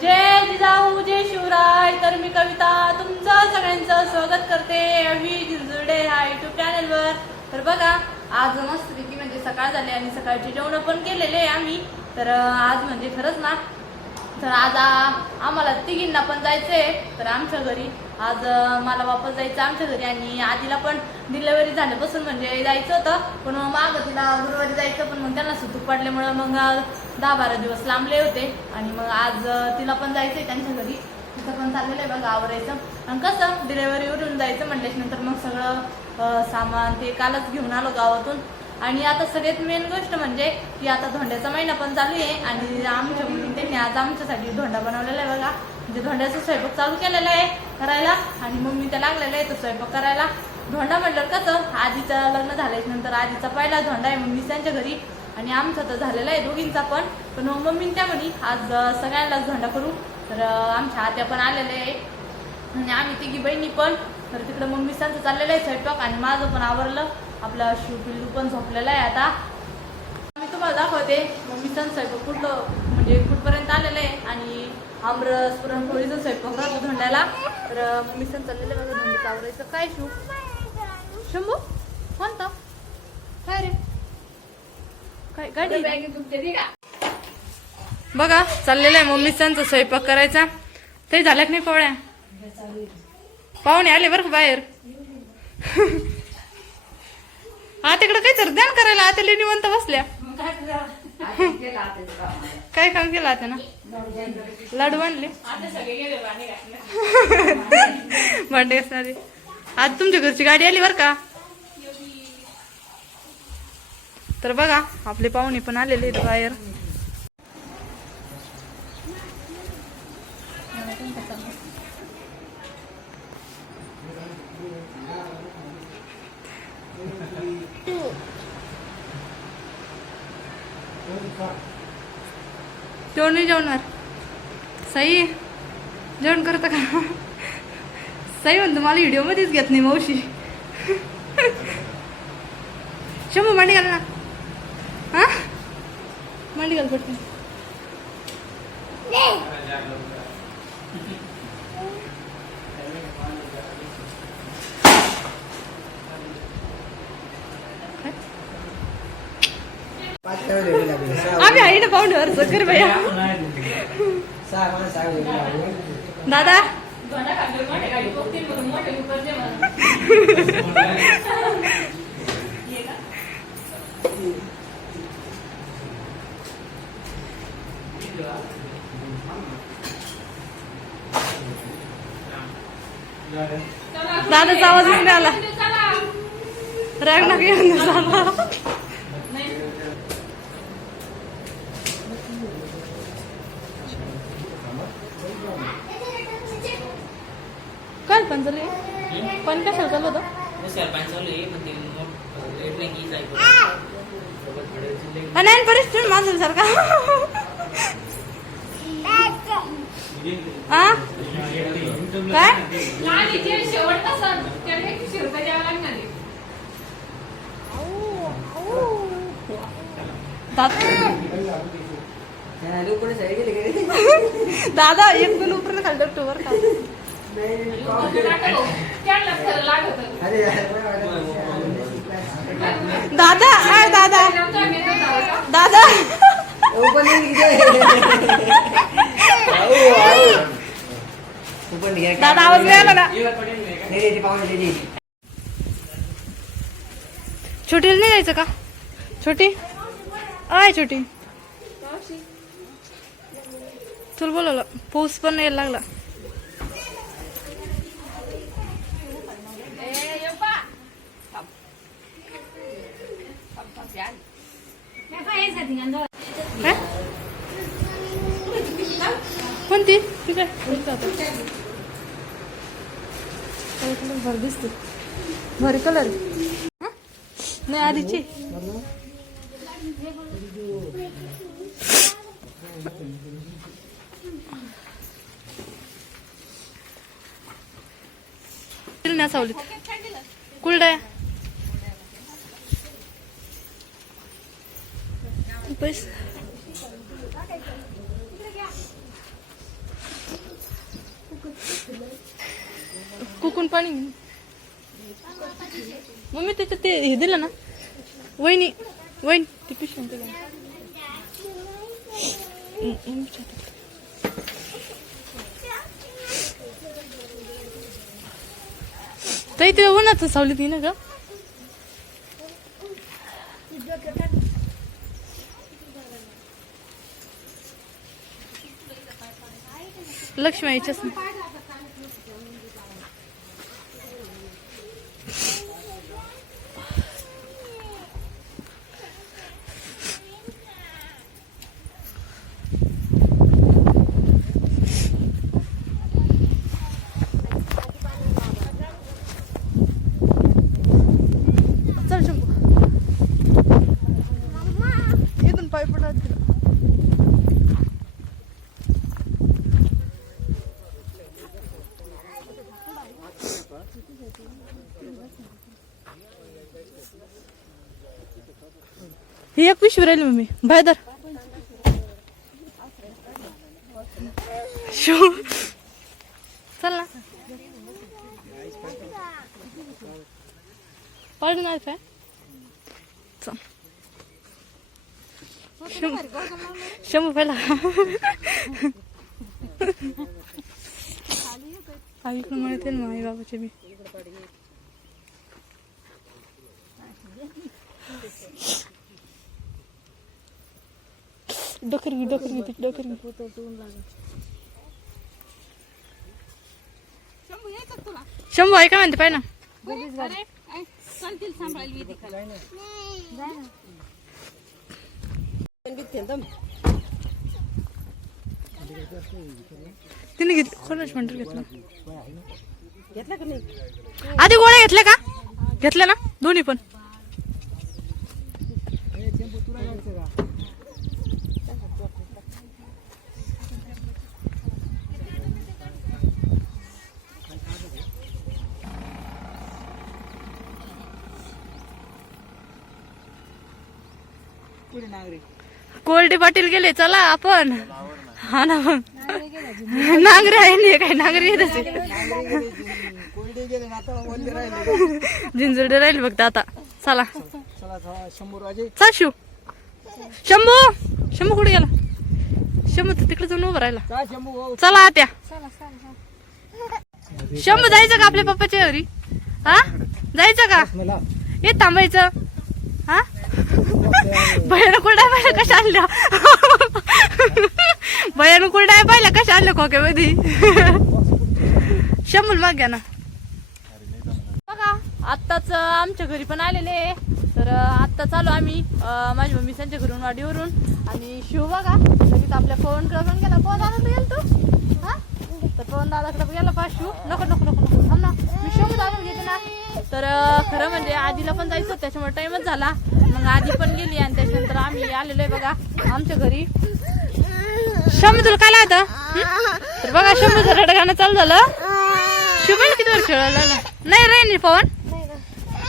जय जिजाऊ जय शिवराय. तर मी कविता तुमचं सगळ्यांचं स्वागत करते मी झिंजुर्डे हा युट्यूब चॅनलवर. तर बघा आज मस्तपैकी म्हणजे सकाळ झाली आणि सकाळची जेवण पण केलेले आहे आम्ही. तर आज म्हणजे खरंच ना, तर आज आम्हाला तिघींना पण जायचंय. तर आमच्या घरी आज मला वापस जायचं आमच्या घरी आणि आधीला पण डिलिव्हरी झाल्यापासून म्हणजे जायचं होतं, पण मग मागं तिला गुरुवारी जायचं, पण मग त्यांना सुतूक पडल्यामुळं मग 10-12 दिवस लांबले होते. आणि मग आज तिला पण जायचंय त्यांच्या घरी. तिथं पण चाललेलं आहे बघा आवरायचं. आणि कसं डिलिव्हरीवरून जायचं म्हटल्यानंतर मग सगळं सामान ते कालच घेऊन आलो गावातून. आणि आता सगळ्यात मेन गोष्ट म्हणजे की आता धोंड्याचा महिना पण चालू आहे आणि आमच्या त्यांनी आज आमच्यासाठी धोंडा बनवलेला आहे बघा. म्हणजे धोंड्याचा स्वयंपाक चालू केलेला आहे करायला आणि मम्मी त्या लागलेला आहे तो स्वयंपाक करायला. धोंडा म्हटलं कसं आधीचं लग्न झाल्यानंतर आधीचा पहिला धोंडा आहे मम्मी त्यांच्या घरी आणि आमचा तर झालेला आहे दोघींचा पण मग मम्मी त्या म्हणे आज सगळ्यांनाच धोंडा करू. तर आमच्या आत्या पण आलेले आहे आणि आम्ही तिघी बहिणी पण. तर तिकडं मम्मी त्यांचं चाललेलं आहे स्वयंपाक आणि माझं पण आवरलं. आपला शिवपिल्लू पण झोपलेला आहे. आता मी तुम्हाला दाखवते मम्मीचा स्वयंपाक म्हणजे कुठपर्यंत आलेलं आहे आणि आमरस पुरणपोळीचा स्वयंपाक राहतो धोंड्याला. तर मम्मीचं चाललेलं आहे बघा धोंडीचं आवरायचं. काय शंभू कोणता काय रे काय गाडी बघा चाललेलं आहे मम्मीचा स्वयंपाक करायचा. ते झालं की नाही पोळ्या पाहुणे आले बरं का बाहेर. तिकडं काही तर ध्यान करायला आता निवंत बसल्या. काय काम केलं आता ना लाडू आणले भांडे असणारे. आज तुमच्या घरची गाडी आली बर का. तर बघा आपले पाहुणे पण आलेले आहेत बाहेर. जेवण नाही जेवणार सई जेवण करत का सई म्हणतो मला व्हिडिओ मध्येच घेत नाही मावशी. शंभू मांडी घाल ना. हा मांडी घाल पडते. आम्ही आहे ना पाहुण्यावर सकर भैया दादा दादाचा आवाजच नाही आला. राग नका येऊन झाला. काय पण चालू आहे पण कशाला चालू होतं. नाही परिस्थिती माझं सारखा दादा एक पण उपरून खाली डॉक्टर का दादा दादा दादा दादा आवाज नाही आला ना. छोटीला नाही जायचं का छोटी आय छोटी चल बोलवलं पाऊस पण यायला लागला. कोणती ठीक आहे भर दिसते भारी कलर नाही आधीची. सावलीत कुलडाय पैसे इकून पाणी घे. मम्मी त्याच्यात ते हे दिलं ना वहिनी वहिनी ते पिशवून ते ताई ते उन्हाचं सावली ती ना ग. लक्ष्मी आईच्याच चल शंभू इथून पाय पडा. ही एक पिशवी राहिली मम्मी बाहेर चल ना पडून आहे काय. शंभू पहिला आई पण म्हणते ना आई बाबाचे बी. डोकरी शंभू आहे का म्हणते पाय ना. तिने घेतलं कोणाच म्हणतो घेतलं आधी गोळ्या घेतल्या का घेतल्या ना दोन्ही पण. कोल्डी पाटील गेले चला आपण. हा ना मग नांगरे आहे नाही काय नांगरे येत जिंजुडे राहील फक्त आता. चला चल शिव. शंभू कुठे गेला. शंभू तर तिकडे जाऊन उभं राहिला. चला आत्या. शंभू जायचं का आपल्या पप्पाच्या घरी. हा जायचं का हे थांबायचं. हा भयानक कुरड्या पाहिल्या कशा आणल्या. भयानक कुरड्या पाहिल्या कशा आणल्या खोक्यामध्ये. शंभूल माग घ्या ना. बघा आत्ताच आमच्या घरी पण आलेले. तर आत्ता चालू आम्ही माझ्या मम्मी त्यांच्या घरून वाडीवरून. आणि शिव बघा लगेच आपल्या पवनकडे पण गेला. पवन दादा गेल तू. हा तर पवन दादाकडे गेला पा शिव. नको नको नको नको थांब ना मी शिव दादा घेते ना. तर खरं म्हणजे आधीला पण जायचं त्याच्यामुळे टाइमच झाला. मग आधी पण गेली आणि त्याच्यानंतर आम्ही आलेलो आहे बघा आमच्या घरी. शंभू तुला काय लागतं. तर बघा शंभूचं रडगाणं चालू झालं. शिव पण किती वर्ष खेळायला नाही रे नाही पवन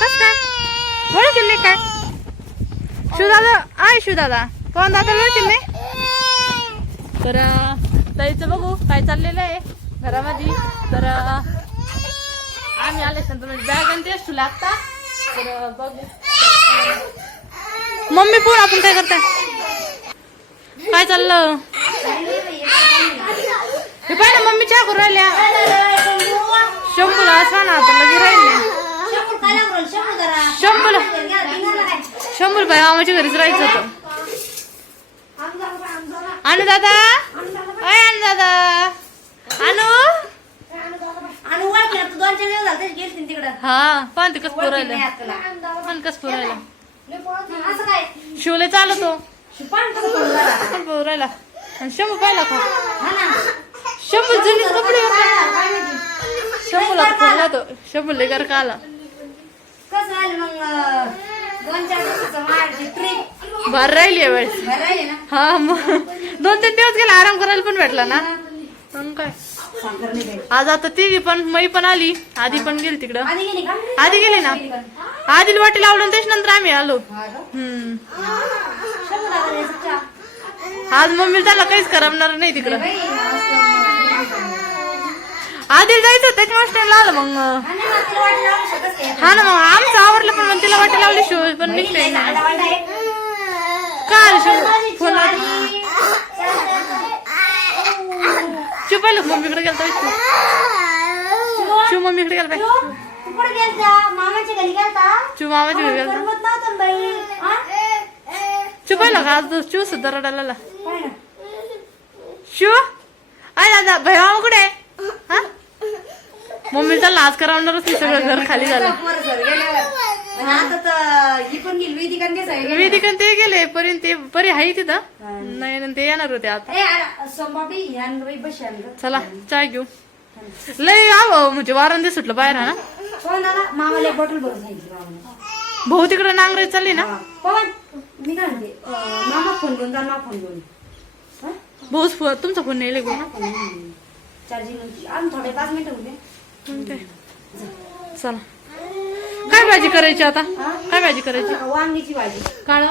कस काय ओळखील नाही काय. शिवदादा आहे शिवदादा पवन दादा ओळखील नाही. तर ताईचं बघू काय चाललेलं आहे घरामध्ये. तर आम्ही आले म्हणजे बॅग आणि तेच तुला लागता. तर बघू मम्मी पोर आपण काय करताय काय चाललं. हे पाय ना मम्मी चहा करून राहिल्या. शंभूला असं ना आता लगे राहिले. शंभूला पाय मामाच्या घरीच राहायचं होतं. अनु दादा अय अनु दादा अनु हा पण ते कस पोरायला पण कस पोरायला शिवले चालतो पोरायला. आणि शंभू पाहिला का शंभू जुनीच कपडे शंभूला फोडला तो. शंभूला घर का आला बाहेर राहिली आहे वेळेस. हा मग 2-3 दिवस गेला आराम करायला पण भेटला ना. मग काय आज आता ती पण मई पण आली. आधी पण गेली तिकडं. आधी गेली ना आधीला वाटी लावलं त्याच्यानंतर आम्ही आलो. आज मम्मी त्याला काहीच करमणार नाही तिकडं. आज आधी जायचं त्याच्यामुळे टाइम लागला मग. हा ना, तिला वाटी लावू शकत नाही. हा ना मग आमचं आवरलं पण मग तिला वाटी लावली शिव पण निघते ना वाटा आहे. काय शिव फोन शिव पाहिलं मम्मीकडे गेलता शिव मम्मीकडे गेला तू कुठे गेलता? मामाच्या घरी गेलता? शिव मामाच्या घरी गेलता करमत नव्हतं ना बाई. हा? शिव पाहिलं का आज शिव सुद्धा रडायला पाह्य ना. शिव आय दादा भैया कुठे आहे हा मम्मी चालला आज करावणारच नाही सगळं घर खाली झालं पोरं सर गेल्यावर. आणि आता तर ही पण गेली वेदिका आणि ते सगळे गेले. वेदिका ते गेले पर्यंत ते परी आहे तिथं नाही ना ते येणार होते आता ए, अरे, सोमबाबी ह्यान बाई बस ह्यान गं. चला चाय घेऊ लय आव म्हणजे वारंदी सुटलं बाहेर हा ना पवन दादा मामाला एक बॉटल भरून सांगितली मामाने. भाऊ तिकडे नांगरे चालली ना हा. पवन मी काय म्हणते मामा फोन घेऊन जा मामा फोन घेऊन हा? भाऊच तुमचा फोन नाही गो चार्जिंग आम थोडे 5 मिनिटं होते. चला काय भाजी करायची आता काय भाजी करायची वांगीची भाजी काळ